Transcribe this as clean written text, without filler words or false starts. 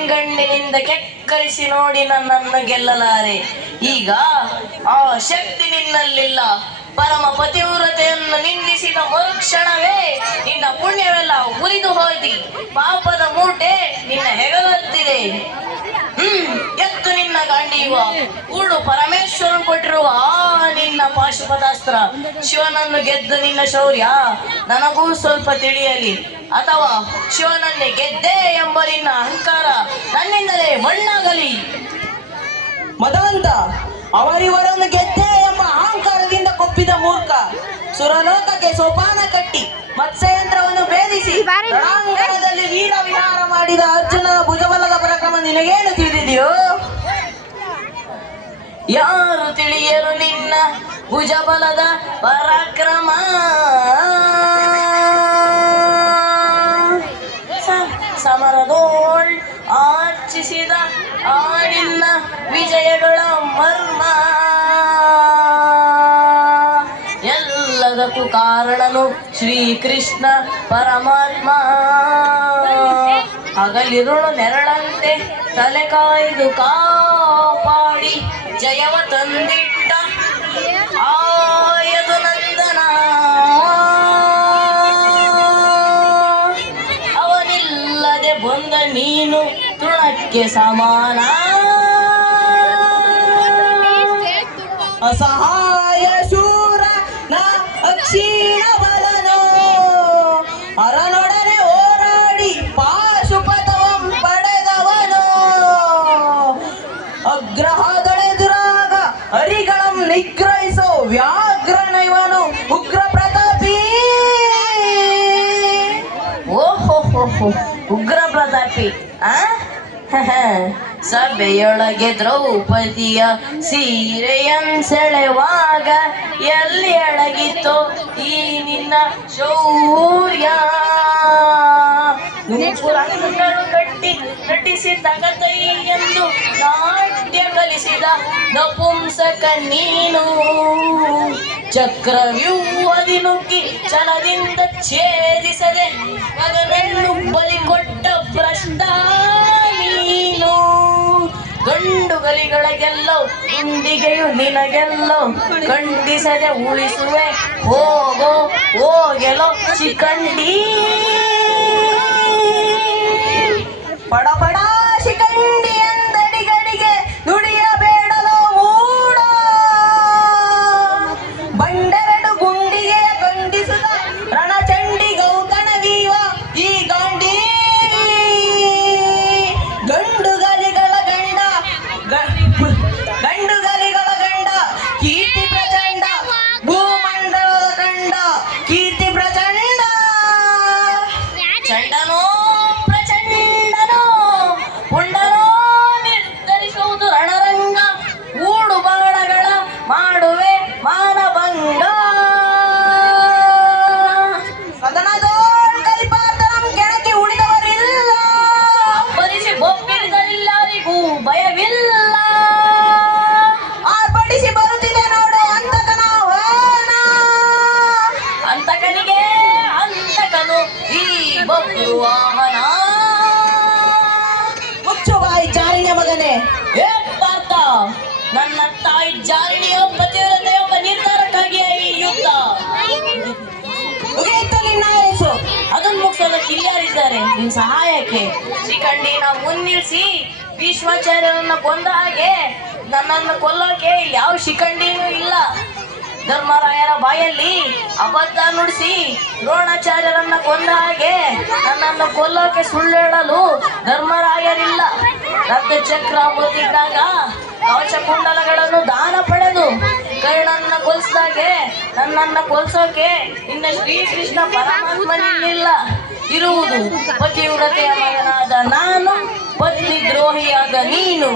ಕೆಂಗಣ್ಣಿನಿಂದ ಕೆಕ್ಕರಿಸಿ ನೋಡಿ ನನ್ನನ್ನು ಗೆಲ್ಲಲಾರೆ. ಈಗ ಆ ಶಕ್ತಿ ನಿನ್ನಲ್ಲಿಲ್ಲ. ಪರಮ ಪತಿವ್ರತೆಯನ್ನು ನಿಂದಿಸಿದ ಮರುಕ್ಷಣವೇ ನಿನ್ನ ಪುಣ್ಯವೆಲ್ಲ ಉರಿದು ಹೋದಿ. ಪಾಪದ ಮೂಟೆ ನಿನ್ನ ಹೆಗಲತ್ತಿದೆ. ಎತ್ತು ನಿನ್ನ ಗಾಂಡೀವ. ಉರುಳು ಪರಮೇಶ್ವರನ್ ಕೊಟ್ಟಿರುವ ನಿನ್ನ ಪಾಶುಪತಾಸ್ತ್ರ. ಶಿವನನ್ನು ಗೆದ್ದು ನಿನ್ನ ಶೌರ್ಯ ನನಗೂ ಸ್ವಲ್ಪ ತಿಳಿಯಲಿ. ಅಥವಾ ಶಿವನನ್ನೇ ಗೆದ್ದೆ ಎಂಬ ನಿನ್ನ ಅಹಂಕಾರ ನನ್ನಿಂದಲೇ ಮಣ್ಣಾಗಲಿ. ಮದವಂತ, ಅವರಿವರನ್ನು ಗೆದ್ದೆ ಎಂಬ ಅಹಂಕಾರದಿಂದ ಕೊಪ್ಪಿದ ಮೂರ್ಖ. ಸುರಲೋಕಕ್ಕೆ ಸೋಪಾನ ಕಟ್ಟಿ ಮತ್ಸ್ಯಯಂತ್ರವನ್ನು ಭೇದಿಸಿ ರಣಾಂಗಣದಲ್ಲಿ ವೀರ ವಿಹಾರ ಮಾಡಿದ ಅರ್ಜುನ ಭುಜಬಲದ ಪರಾಕ್ರಮ ನಿನಗೇನು ತಿಳಿದಿದೆಯೋ? ಯಾರು ತಿಳಿಯರು ನಿನ್ನ ಭುಜಬಲದ ಪರಾಕ್ರಮ? ಸಮರದೋಳ್ ಆರ್ಚಿಸಿದ ಆ ನಿನ್ನ ವಿಜಯಗಳ ಮರ್ಮ. ಎಲ್ಲದಕ್ಕೂ ಕಾರಣನು ಶ್ರೀಕೃಷ್ಣ ಪರಮಾತ್ಮ. ಹಗಲಿರುಳು ನೆರಳಂತೆ ತಲೆ ಕಾಯ್ದು ಕಾಪಾಡಿ ಜಯವ ತಂದಿಟ್ಟ ಆಯದು ನಂದನ. ಅವನಿಲ್ಲದೆ ಬಂದ ನೀನು ತೃಣಕ್ಕೆ ಸಮಾನ. ಅಸಹಾಯ ಶೂರ ನ ಅಕ್ಷೀಣ ಬಲನೋ ಅರನೊಡನೆ ಹೋರಾಡಿ ಪಾಶುಪತವಂ ಪಡೆದವನೋ. ಅಗ್ರಹದೊಳೆದುರಾಗ ಹರಿಗಳಂ ನಿಗ್ರಹಿಸೋ ವ್ಯಾಘ್ರನೈವನು ಉಗ್ರ ಪ್ರತಾಪಿ. ಓಹೋ ಉಗ್ರ ಪ್ರತಾಪಿ. ಸಭೆಯೊಳಗೆ ದ್ರೌಪದಿಯ ಸೀರೆಯನ್ಸೆಳೆವಾಗ ಎಲ್ಲಿ ಅಡಗಿತ್ತೋ ಈ ನಿನ್ನ ಶೌರ್ಯ? ರಂಗಗಳು ಕಟ್ಟಿ ನಟಿಸಿ ತಗತೈ ಎಂದು ನಾಟ್ಯ ಕಲಿಸಿದ ನಪುಂಸಕ ನೀನು. ಚಕ್ರವ್ಯೂಹದಿ ನುಗ್ಗಿ ಛಲದಿಂದ ಛೇದಿಸದೆ ಮಗನನ್ನು ಬಲಿ ಕೊಟ್ಟ ಭ್ರಷ್ಟ ನೀನು. ಗಂಡು ಗಲಿಗಳಿಗೆಲ್ಲೋ ಗುಂಡಿಗೆಯು ನಿನಗೆಲ್ಲೋ ಖಂಡಿಸದೆ ಉಳಿಸುವೆ ಹೋಗೋ ಹೋಗೆಲೋ ಶಿಖಂಡಿ. ಪಡಪಡ ಶಿಖಂಡಿ ಎಂದಡಿಗಡಿಗೆ ನುಡಿಯಬೇಡಲೋ ಮೂಡ. ಬಂಡೆರಡು ಗುಂಡಿಗೆಯ ಖಂಡಿಸುತ್ತ ರಣಚಂಡಿ ಗೌತಣವೀವ ಈ ಗಾಂಡಿ. ಗಂಡುಗಲಿಗಳ ಗಂಡ ಕೀರ್ತಿ ಪ್ರಚಂಡ. ಭೂಮಂಡಲದ ಗಂಡ ಕೀರ್ತಿ ಪ್ರಚಂಡ. ಚಂಡನೋ ಪ್ರಚಂಡನೋ ಪುಂಡನೋ ನಿರ್ಧರಿಸುವುದು ರಣರಂಗ. ಊಡು ಬಾಣಗಳ ಮಾಡುವೆ ಮಾನಭಂಗ. ಸದನದೋಳ್ ಕಲಿಪಾತರಂ ಕೆಳಗೆ ಉಳಿದವರಿಲ್ಲ. ಬರಿಸಿ ಬೊಬ್ಬಿರಿದರಿಲ್ಲರಿಗೂ ಭಯವಿಲ್ಲ. ಆರ್ಭಟಿಸಿ ಬರುತ್ತಿದೆ ನೋಡು ಅಂತಕನ ವಾಹನ. ಅಂತಕನಿಗೆ ಅಂತಕನು ಈ ಬೊಬ್ಬು ವಾಹನ. ಮುಚ್ಚು ಬಾಯಿ ಜಾರಿಯ ಮಗನೇ. ಏ ಪಾರ್ಥ, ನನ್ನ ತಾಯಿ ಜಾರಿಣಿಯ ಪತಿವ್ರತೆಯೊಬ್ಬ ನಿರ್ಧಾರಕ್ಕಾಗಿ ಈ ಯುದ್ಧ. ಮುಗಿಯಿತು ನಿನ್ನ ಆಯಸ್ಸು. ಅದನ್ನು ಮುಗಿಸೋದಕ್ಕೆ ಇಲ್ಲಾರಿದ್ದಾರೆ ನಿನ್ ಸಹಾಯಕ್ಕೆ? ಶಿಖಂಡಿನ ಮುನ್ನಿಳಿಸಿ ಭೀಷ್ಮಾಚಾರ್ಯರನ್ನ ಕೊಂದ ಹಾಗೆ ನನ್ನನ್ನು ಕೊಲ್ಲೋಕೆ ಇಲ್ಲಿ ಯಾವ ಶಿಖಂಡಿನೂ ಇಲ್ಲ. ಧರ್ಮರಾಯರ ಬಾಯಲ್ಲಿ ಅಬದ್ಧ ನುಡಿಸಿ ದ್ರೋಣಾಚಾರ್ಯರನ್ನ ಕೊಂದ ಹಾಗೆ ನನ್ನನ್ನು ಕೊಲ್ಲೋಕೆ ಸುಳ್ಳು ಹೇಳಲು ಧರ್ಮರಾಯರಿಲ್ಲ. ರಕ್ತಚಕ್ರ ಮುರಿದಿದ್ದಾಗ ಕವಚ ಕುಂಡಲಗಳನ್ನು ದಾನ ಪಡೆದು ಕರ್ಣನ್ನ ಕೊಲ್ಸಿದಾಗೆ ನನ್ನನ್ನ ಕೊಲ್ಸೋಕೆ ಇನ್ನ ಶ್ರೀಕೃಷ್ಣ ಪರಮಾತ್ಮನಿಲ್ಲ. ಇರುವುದು ಪತಿವ್ರತೆಯ ಮಗನಾದ ನಾನು, ಪತ್ನಿ ದ್ರೋಹಿಯಾದ ನೀನು.